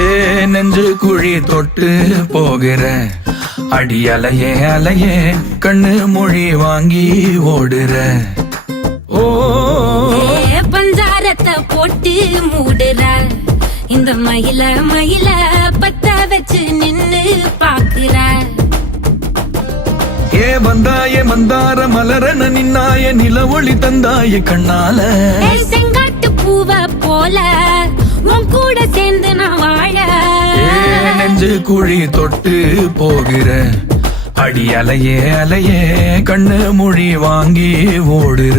ஏ நெஞ்சு குழி தொட்டு போகிற அடி அலையே அலையே கண்ணு மொழி வாங்கி ஓடுற. ஓ பஞ்சாரத்தை போட்டு மூடுற இந்த மயில மயில பத்த வச்சு நின்னு பாக்குற. ஏ வந்தாய மந்தார மலரன நின்னாய நில ஒளி தந்தாய கண்ணால. செங்காட்டு பூவ போல உன் கூட சேர்ந்து நான் வாழ. நெஞ்சு குழி தொட்டு போகிற அடி அலையே அலையே கண்ணு மொழி வாங்கி ஓடுற.